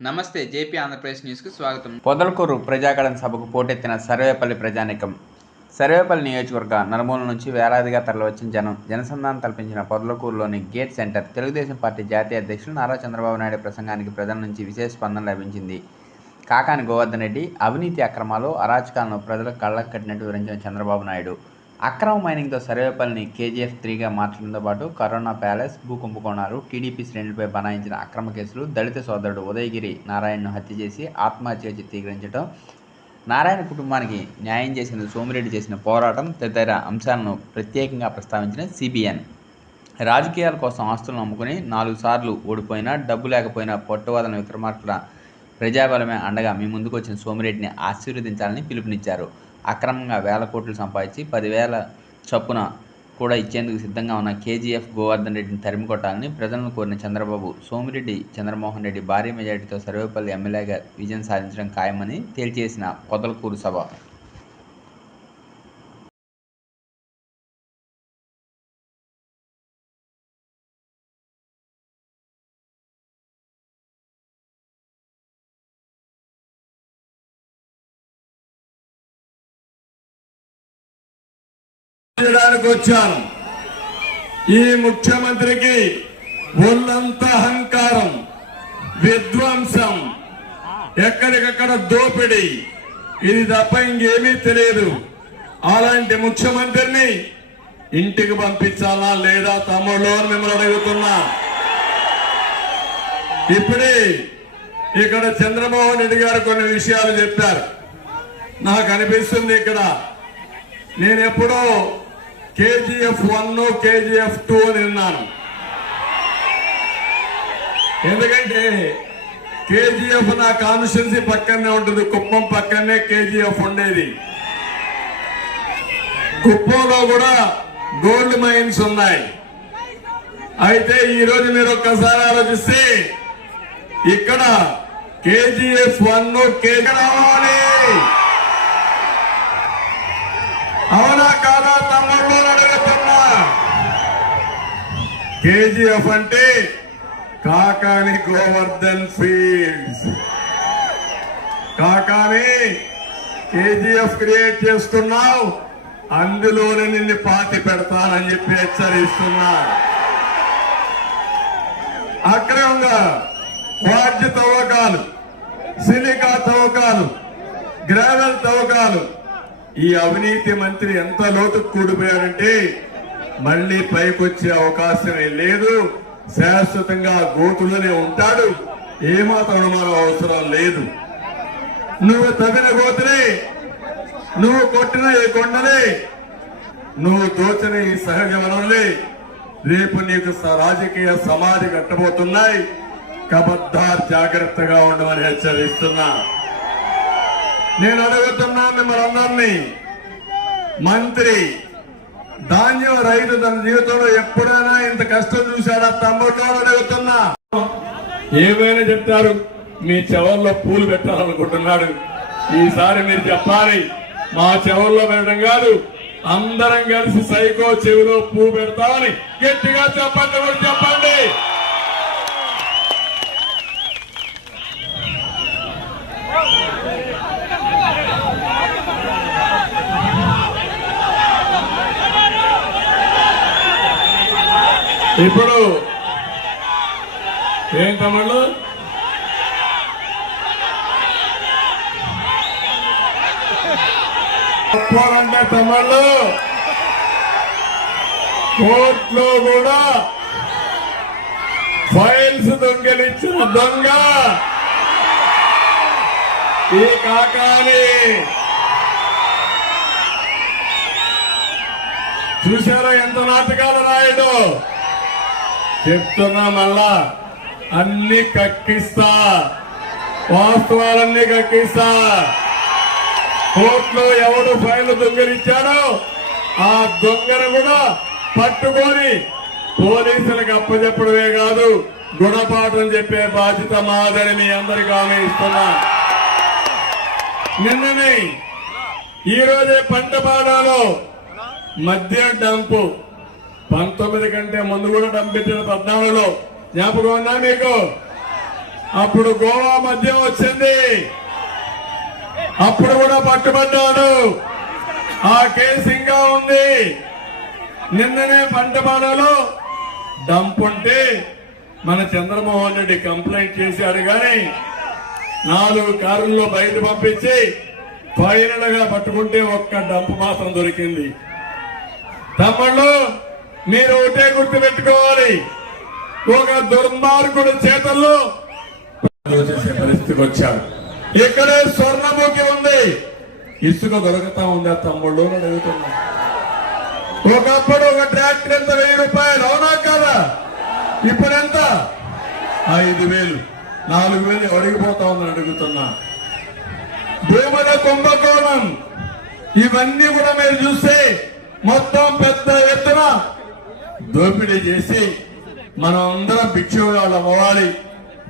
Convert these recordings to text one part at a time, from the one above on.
నమస్తే జేపీ ఆంధ్రప్రదేశ్ న్యూస్కు స్వాగతం. పొదలకూరు ప్రజాగళం సభకు పోటెత్తిన సర్వేపల్లి ప్రజానికం. సర్వేపల్లి నియోజకవర్గ నలుమూల నుంచి వేలాదిగా తరలివచ్చిన జనం జనసంధానం తలపించిన పొదలకూరులోని గేట్ సెంటర్ తెలుగుదేశం పార్టీ జాతీయ అధ్యక్షులు నారా చంద్రబాబు నాయుడు ప్రసంగానికి ప్రజల నుంచి విశేష స్పందన లభించింది. కాకాని గోవర్ధన్ రెడ్డి అవినీతి అక్రమాలు అరాచకాలను ప్రజలకు కళ్ళకు కట్టినట్టు వివరించిన చంద్రబాబు నాయుడు. అక్రమ మైనింగ్తో సర్వేపల్లిని కేజీఎఫ్ త్రీగా మార్చడంతో పాటు కరోనా ప్యాలెస్ భూకుంభకోణాలు టీడీపీ శ్రేణులపై బనాయించిన అక్రమ కేసులు దళిత సోదరుడు ఉదయగిరి నారాయణను హత్య చేసి ఆత్మహత్య చిత్రీకరించడం నారాయణ కుటుంబానికి న్యాయం చేసిన సోమిరెడ్డి చేసిన పోరాటం తదితర అంశాలను ప్రత్యేకంగా ప్రస్తావించిన సిబిఎన్. రాజకీయాల కోసం ఆస్తులను అమ్ముకుని నాలుగు సార్లు ఓడిపోయినా డబ్బు లేకపోయినా పొట్టువాదన విక్రమార్కుల ప్రజాబలమే అండగా మీ ముందుకు వచ్చిన సోమిరెడ్డిని ఆశీర్వదించాలని పిలుపునిచ్చారు. అక్రమంగా వేల కోట్లు సంపాదించి పదివేల చొప్పున కూడా ఇచ్చేందుకు సిద్ధంగా ఉన్న కేజీఎఫ్ గోవర్ధన్ రెడ్డిని తరిమి కొట్టాలని ప్రజలను కోరిన చంద్రబాబు సోమిరెడ్డి చంద్రమోహన్ రెడ్డి భారీ మెజార్టీతో సర్వేపల్లి ఎమ్మెల్యేగా విజయం సాధించడం ఖాయమని తేల్చేసిన పొదలకూరు సభ. చేయడానికి వచ్చాను. ఈ ముఖ్యమంత్రికి ఒళ్ళంతా అహంకారం విధ్వంసం ఎక్కడికక్కడ దోపిడీ ఇది తప్ప ఇంకేమీ తెలియదు. అలాంటి ముఖ్యమంత్రిని ఇంటికి పంపించాలా లేదా తమ్ముళ్ళు అని మిమ్మల్ని అడుగుతున్నా. ఇప్పుడే ఇక్కడ చంద్రమోహన్ రెడ్డి గారు కొన్ని విషయాలు చెప్పారు. నాకు అనిపిస్తుంది ఇక్కడ. నేను ఎప్పుడో కేజీఎఫ్ వన్ కేజీఎఫ్ టూ అని విన్నాను. ఎందుకంటే కేజీఎఫ్ నా కాన్స్టిట్యున్సీ పక్కనే ఉంటుంది. కుప్పం పక్కనే కేజీఎఫ్ ఉండేది. కుప్పంలో కూడా గోల్డ్ మైన్స్ ఉన్నాయి. అయితే ఈరోజు మీరు ఒక్కసారి ఆలోచిస్తే ఇక్కడ కేజీఎఫ్ వన్ కేజీ రావాలి. కేజీఎఫ్ అంటే Kakani Govardhan fields. Kakani KGF create చేస్తున్నావు. అందులోనే నిన్ను పాతి పెడతానని చెప్పి హెచ్చరిస్తున్నా. అక్రమంగా వాద్య తవ్వకాలు సిలికా తవ్వకాలు గ్రావెల్ తవ్వకాలు. ఈ అవినీతి మంత్రి ఎంత లోతుకు కూడిపోయాడంటే మళ్ళీ పైకొచ్చే అవకాశమే లేదు. శాశ్వతంగా గోతులోనే ఉంటాడు. ఏమాత్రం అనుమానం అవసరం లేదు. నువ్వు తగిన గోతులే నువ్వు కొట్టిన ఈ కొండలే నువ్వు దోచిన ఈ సహజ వనరులే రేపు నీకు స- రాజకీయ సమాధి కట్టబోతున్నాయి. కబద్ద జాగ్రత్తగా ఉండమని హెచ్చరిస్తున్నా. నేను అడుగుతున్నా మిమ్మల్ని అందరినీ. మంత్రి ధాన్యం రైతు తన జీవితంలో ఎప్పుడైనా ఇంత కష్టం చూశాడా? తమ్ముడు అడుగుతున్నా ఏమైనా చెప్తారు? మీ చెవుల్లో పూలు పెట్టాలనుకుంటున్నాడు. ఈసారి మీరు చెప్పాలి మా చెవుల్లో పెట్టడం కాదు అందరం కలిసి సైకో చెవిలో పూ పెడతామని గట్టిగా చెప్పండి చెప్పండి. ఇప్పుడు ఏం తమ్ముళ్ళు? చెప్పాలంటే తమ్ముళ్ళు కోర్టులో కూడా ఫైల్స్ దొంగలిచ్చిన దొంగ ఈ కాకాని. చూశారా ఎంత నాటకాలు రాయడం చెప్తున్నా మళ్ళా. అన్ని కక్కిస్తా. వాస్తవాలన్నీ కక్కిస్తా. కోర్టులో ఎవడు ఫైల్ దొంగలిచ్చాడో ఆ దొంగను కూడా పట్టుకొని పోలీసులకు అప్పచెప్పడమే కాదు గుణపాఠం చెప్పే బాధ్యత మాదని మీ అందరికి హామీ ఇస్తున్నా. నిన్ననే ఈ రోజే పంటపాడాలో మద్యం డంపు. పంతొమ్మిది కంటే ముందు కూడా డంపెట్టిన పద్నాలుగులో. జ్ఞాపకం ఉందా మీకు? అప్పుడు గోవా మద్యం వచ్చింది. అప్పుడు కూడా పట్టుబడ్డాడు. ఆ కేసు ఇంకా ఉంది. నిన్ననే పంటమాలలో డంప్ ఉంటే మన చంద్రమోహన్ రెడ్డి కంప్లైంట్ చేశాడు కానీ నాలుగు కారుల్లో బయట పంపించి ఫైనల్గా పట్టుకుంటే ఒక్క డంప్ మాత్రం దొరికింది. తమ్ముళ్ళు మీరు ఒకటే గుర్తు పెట్టుకోవాలి ఒక దుర్మార్గుడి చేతల్లో చేసే పరిస్థితికి వచ్చారు. ఇక్కడే స్వర్ణముఖి ఉంది. ఇసుక దొరకతా ఉందా తమ్ముళ్ళు అడుగుతున్నా. ఒకప్పుడు ఒక ట్రాక్టర్ ఎంత వెయ్యి రూపాయలు? అవునా కదా? ఇప్పుడు ఎంత? ఐదు వేలు. నాలుగు వేలు అడిగిపోతా ఉందని అడుగుతున్నా. భూముల కుంభకోణం. ఇవన్నీ కూడా మీరు చూస్తే మొత్తం పెద్ద దోపిడీ చేసి మనం అందరం భిక్షువాళ్ళు అవ్వాలి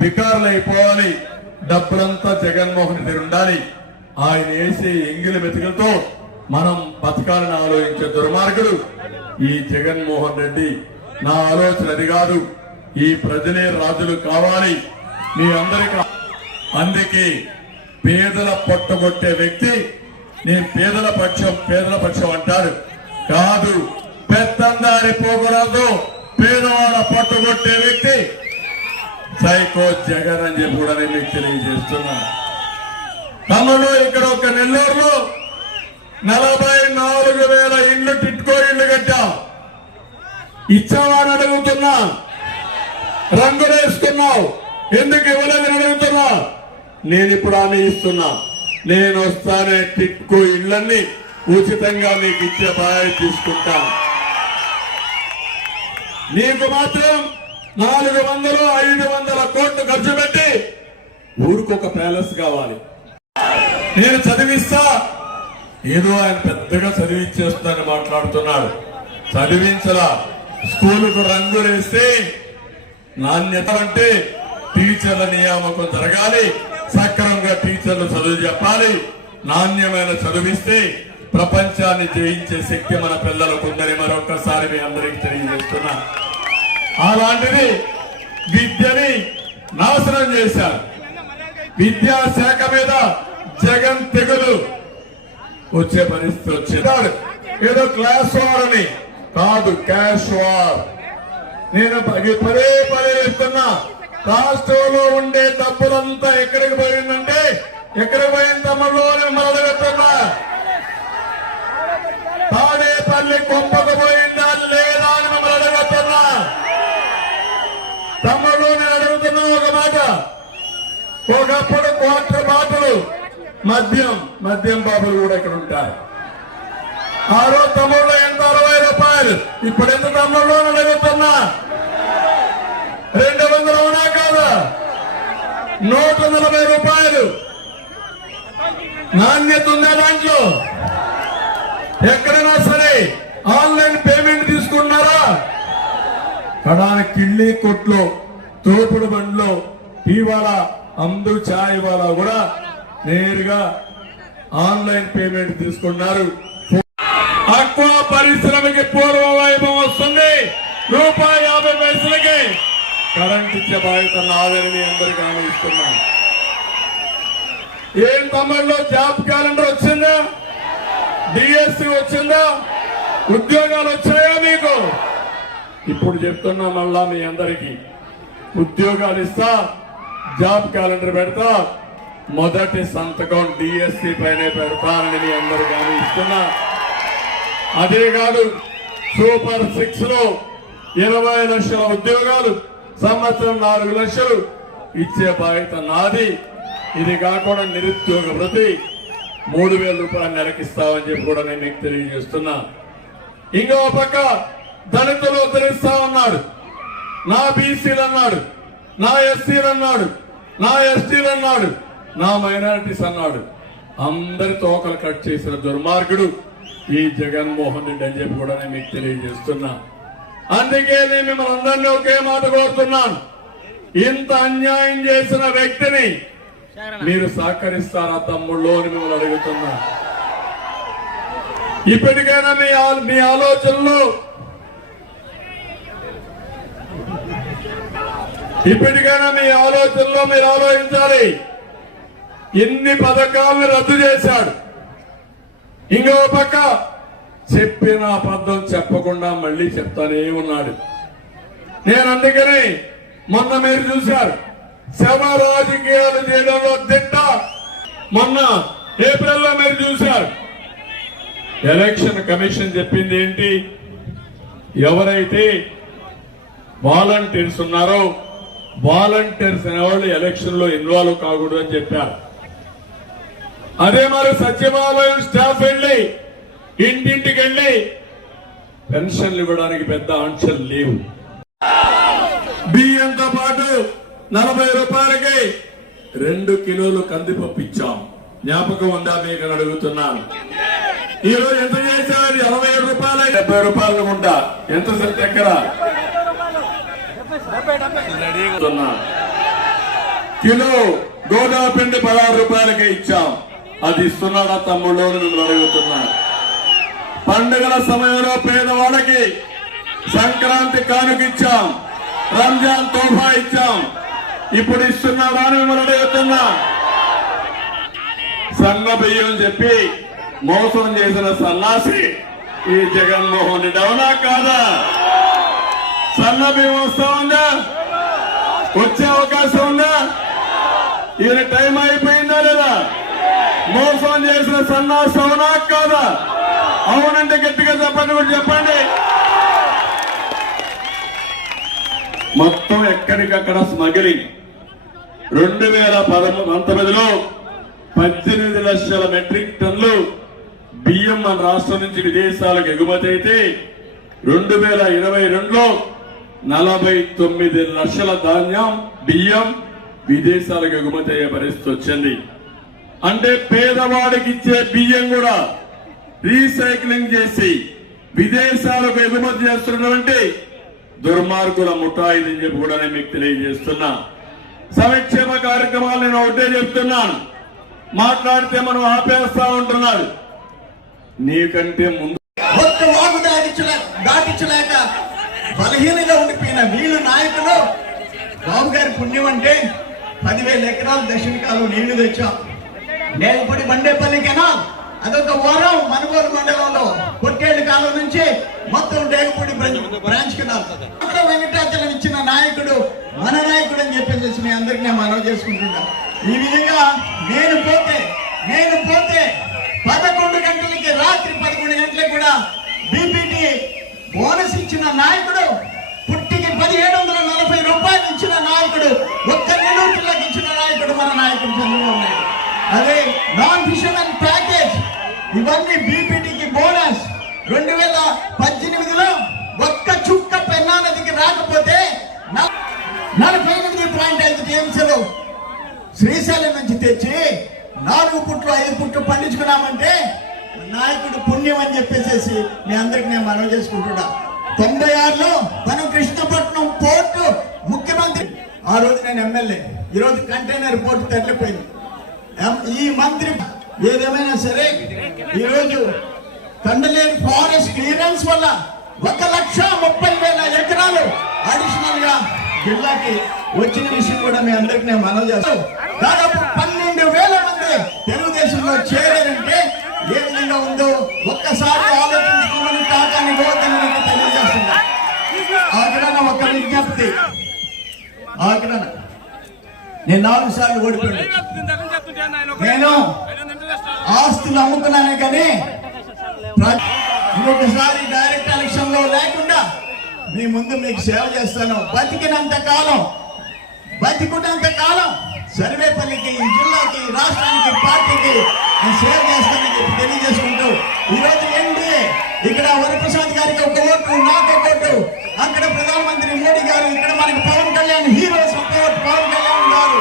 బికారులు అయిపోవాలి డబ్బులంతా జగన్మోహన్ రెడ్డి ఉండాలి. ఆయన వేసే ఎంగిలి మెతుకులతో మనం బతకాలని ఆలోచించే దుర్మార్గుడు ఈ జగన్మోహన్ రెడ్డి. నా ఆలోచన అది కాదు. ఈ ప్రజలే రాజులు కావాలి. మీ అందరికీ అందుకే పేదల పొట్టగొట్టే వ్యక్తి నేను పేదల పక్షం పేదల పక్షం అంటారు. కాదు. పెత్తందారి పోకూడదు పేదవాళ్ళ పట్టుకొట్టే వ్యక్తి. సైకో జగన్ అని చెప్పి కూడా నేను మీకు తెలియజేస్తున్నా. తమలో ఇక్కడ ఒక నెల్లూరులో నలభై నాలుగు వేల ఇల్లు టిట్కో ఇల్లు కట్టాం. ఇచ్చావని అడుగుతున్నా. రంగులు ఎందుకు ఇవ్వలేదని అడుగుతున్నా. నేను ఇప్పుడు హామీ ఇస్తున్నా. నేను వస్తానే టిట్కో ఇళ్ళన్ని ఉచితంగా మీకు ఇచ్చే బాధ్యత తీసుకుంటాను. నీకు మాత్రం నాలుగు వందలు ఐదు వందల కోట్లు ఖర్చు పెట్టి ఊరికొక ప్యాలెస్ కావాలి. నేను చదివిస్తా. ఏదో ఆయన పెద్దగా చదివించేస్తానని మాట్లాడుతున్నాడు చదివించలా స్కూలుకు రంగులేస్తే నాణ్యత అంటే టీచర్ల నియామకం జరగాలి. సక్రమంగా టీచర్లు చదువు చెప్పాలి. నాణ్యమైన చదివిస్తే ప్రపంచాన్ని జయించే శక్తి మన పిల్లలకు ఉందని మరొకసారి మీ అందరికీ తెలియజేస్తున్నా. అలాంటిది విద్యని నాశనం చేశారు. విద్యాశాఖ మీద జగన్ తెగులు. వచ్చే పరిస్థితి వచ్చేది ఏదో క్లాస్ వార్ అని. కాదు క్యాష్ వార్. నేను పదే పదే పదే చెప్తున్నా. రాష్ట్రంలో ఉండే డబ్బులంతా ఎక్కడికి పోయిందంటే ఎక్కడికి పోయిన తమ్ముళ్ళు నేను మొదలు తల్లి గొప్పకపోయిందా లేదా అని మిమ్మల్ని అడగతున్నా తమ్ముడు నేను అడుగుతున్నా ఒక మాట. ఒకప్పుడు క్వార్టర్ బాటలు మద్యం మద్యం బాబులు కూడా ఇక్కడ ఉంటారు. ఆ రోజు తమ్ముళ్ళు ఎంత? అరవై రూపాయలు. ఇప్పుడు ఎంత తమ్ముళ్ళు అని అడుగుతున్నా. రెండు వందల అవునా కాదా? నూట నలభై రూపాయలు. నాణ్యత ఉందా దాంట్లో? ఎక్కడైనా సరే ఆన్లైన్ పేమెంట్ తీసుకున్నారా? కడాన కిళ్ళి కొట్లో తోపుడు బండ్లో ఇవాళ అందు చాయ్ వాళ్ళ కూడా నేరుగా ఆన్లైన్ పేమెంట్ తీసుకున్నారు. అక్వా పరిశ్రమకి పూర్వ వైభవం వస్తుంది. రూపాయి యాభై పైసలకి కరెంట్ ఇచ్చే బాధ్యత నాదని మీ అందరికీ హామీ ఇస్తున్నాను ఏం తమ్ముళ్ళు జాబ్ క్యాలెండర్ వచ్చిందా? డిఎస్సి వచ్చిందా? ఉద్యోగాలు వచ్చాయా మీకు? ఇప్పుడు చెప్తున్నా మళ్ళా మీ అందరికీ. ఉద్యోగాలు ఇస్తా జాబ్ క్యాలెండర్ పెడతా మొదటి సంతకం డిఎస్సి పైనే పెడతానని మీ అందరు కానీ ఇస్తున్నా. అదే కాదు సూపర్ సిక్స్లో ఇరవై లక్షల ఉద్యోగాలు సంవత్సరం నాలుగు లక్షలు ఇచ్చే బాధ్యత నాది. ఇది కాకుండా నిరుద్యోగ ప్రతి మూడు వేల రూపాయలు నెలకిస్తామని చెప్పి కూడా నేను మీకు తెలియజేస్తున్నా. ఇంకో పక్క దళితులు ఉద్ధరిస్తా ఉన్నాడు నా బీసీలు అన్నాడు. నా ఎస్సీలు అన్నాడు. నా ఎస్టీలు అన్నాడు. నా మైనారిటీస్ అన్నాడు. అందరి తోకలు కట్ చేసిన దుర్మార్గుడు ఈ జగన్మోహన్ రెడ్డి అని చెప్పి కూడా నేను మీకు తెలియజేస్తున్నా. అందుకే నేను మిమ్మల్ని అందరినీ ఒకే మాట కోరుతున్నాను. ఇంత అన్యాయం చేసిన వ్యక్తిని మీరు సహకరిస్తారా తమ్ముళ్ళు అని మిమ్మల్ని అడుగుతున్నా. ఇప్పటికైనా మీ ఆ- మీ ఆలోచనలు ఇప్పటికైనా మీ ఆలోచనలో మీరు ఆలోచించాలి. ఎన్ని పథకాలను రద్దు చేశాడు ఇంకో పక్క చెప్పిన అబద్ధం చెప్పకుండా మళ్ళీ చెప్తానే ఉన్నాడు. నేను అందుకని మొన్న మీరు చూశారు. శవ రాజకీయాలు చేయడంలో తిట్ట మొన్న ఏప్రిల్లో మీరు చూశారు. ఎలక్షన్ కమిషన్ చెప్పింది ఏంటి? ఎవరైతే వాలంటీర్స్ ఉన్నారో వాలంటీర్స్ అనేవాళ్ళు ఎలక్షన్లో ఇన్వాల్వ్ కాకూడదు అని చెప్పారు. అదే మరి సచివాలయం స్టాఫ్ వెళ్ళి ఇంటింటికి వెళ్ళి పెన్షన్లు ఇవ్వడానికి పెద్ద ఆంక్షలు లేవు. బియ్యంతో పాటు నలభై రూపాయలకి రెండు కిలోలు కందిపప్పు ఇచ్చాం. జ్ఞాపకం ఉందా మీకు అడుగుతున్నాను. ఈ రోజు ఎంత చేశారు? అరవై ఏడు రూపాయలు డెబ్బై రూపాయలు అనుకుంటా ఎంత సెల్ దగ్గర కిలో గోదా పిండి పదహారు రూపాయలకే ఇచ్చాం. అది ఇస్తున్నాడా తమ్ముడు మిమ్మల్ని అడుగుతున్నా. పండుగల సమయంలో పేదవాళ్ళకి సంక్రాంతి కానుక ఇచ్చాం. రంజాన్ తోఫా ఇచ్చాం. ఇప్పుడు ఇస్తున్నాడా అని మిమ్మల్ని అడుగుతున్నా. సన్న బియ్యం చెప్పి మోసం చేసిన సన్నాసి ఈ జగన్మోహన్ రెడ్డి అవునా కాదా? సన్న బియ్యం వస్తా ఉందా? వచ్చే అవకాశం ఉందా? ఈయన టైం అయిపోయిందా లేదా? మోసం చేసిన సన్నాసి అవునా కాదా? అవునంటే గట్టిగా చెప్పండి కూడా చెప్పండి. మొత్తం ఎక్కడికక్కడ స్మగ్లింగ్. రెండు వేల పదమూడు పంతొమ్మిదిలో పద్దెనిమిది లక్షల మెట్రిక్ టన్నులు బియ్యం మన రాష్ట్రం నుంచి విదేశాలకు ఎగుమతి అయితే రెండు వేల ఇరవై రెండులో నలభై తొమ్మిది లక్షల ధాన్యం బియ్యం విదేశాలకు ఎగుమతి అయ్యే పరిస్థితి వచ్చింది. అంటే పేదవాడికి ఇచ్చే బియ్యం కూడా రీసైక్లింగ్ చేసి విదేశాలకు ఎగుమతి చేస్తున్నటువంటి దుర్మార్గుల ముఠాయిదని చెప్పి కూడా నేను మీకు తెలియజేస్తున్నా. సంక్షేమ కార్యక్రమాలు నేను ఒకటే చెప్తున్నాను. మాట్లాడితే మనం ఆపేస్తా ఉంటున్నాడు నీకంటే ముందు ఒక్క వాగు దాటించలే దాటించలేక బలహీనంగా ఉండిపోయిన వీళ్ళు నాయకులు బాబు గారి పుణ్యం అంటే పదివేల ఎకరాలు దక్షిణ కాలం నీళ్ళు తెచ్చాం. నేలపడి బండేపల్లికైనా అదొక వారం మనుగోలు మండలంలో. పొట్టేళ్ళ కాలం నుంచి మొత్తం Degapudi branch branch canal Venkatachalam ఇచ్చిన నాయకుడు మన నాయకుడు అని చెప్పేసి మీ అందరికి నేను మనవి చేసుకుంటున్నా. ఈ విధంగా నేను పోతే నేను పోతే పదకొండు గంటలకి రాత్రి పదకొండు గంటలకు కూడా బీపీటీ బోనస్ ఇచ్చిన నాయకుడు పుట్టికి పదిహేడు వందల నలభై రూపాయలు ఇచ్చిన నాయకుడు ఒక్క నెలూరులకు ఇచ్చిన నాయకుడు మన నాయకుడు చంద్రబాబు నాయుడు. అదే నాన్ ఫిషర్మెన్ ప్యాకేజ్ ఇవన్నీ బీపీటీకి బోనస్. రెండు వేల పద్దెనిమిదిలో ఒక్క చుక్క పెన్నా నదికి రాకపోతే నలభై ఎనిమిది పాయింట్ ఐదు టీఎంసీలు శ్రీశైలం నుంచి తెచ్చి నాలుగు పుట్లు ఐదు పుట్లు పండించుకున్నామంటే నాయకుడు పుణ్యం అని చెప్పేసేసి మీ అందరికి నేను మనవి చేసుకుంటున్నా. తొంభై ఆరులో మనం కృష్ణపట్నం పోర్టు ముఖ్యమంత్రి ఆ రోజు నేను ఎమ్మెల్యే. ఈ రోజు కంటైనర్ పోర్టు తరలిపోయింది ఈ మంత్రి ఏదేమైనా సరే ఈరోజు కండలేని ఫారెస్ట్ క్లియరెన్స్ వల్ల ఒక లక్ష ముప్పై వేల ఎకరాలు అడిషనల్గా జిల్లాకి వచ్చిన విషయం కూడా మీ అందరికి నేను మనవి చేస్తాను దాదాపు పన్నెండు వేల తెలుగుదేశంలో చేరారంటే ఏ విధంగా ఉందో ఒక్కసారి ఆలోచించుకోమని కాకాని గోతని తెలియజేస్తున్నా. ఆగ్రహణ ఒక విజ్ఞప్తి. ఆగ్రహణ నేను నాలుగు సార్లు ఓడిపోయాను. నేను ఆస్తులు అమ్ముకున్నానే కానీ ఇంకొకసారి డైరెక్ట్ ఎలక్షన్లో లేకుండా మీ ముందు మీకు సేవ చేస్తాను. బతికినంత కాలం బతికున్నంత కాలం సర్వేపల్లికి ఈ జిల్లాకి రాష్ట్రానికి పార్టీకి నేను షేర్ చేస్తానని చెప్పి తెలియజేసుకుంటూ ఈ రోజు ఇక్కడ వరప్రసాద్ గారికి ఒక ఓటు నాకు ఒక ఓటు. అక్కడ ప్రధానమంత్రి మోడీ గారు ఇక్కడ మనకి పవన్ కళ్యాణ్ హీరో సపోర్ట్ పవన్ కళ్యాణ్ గారు.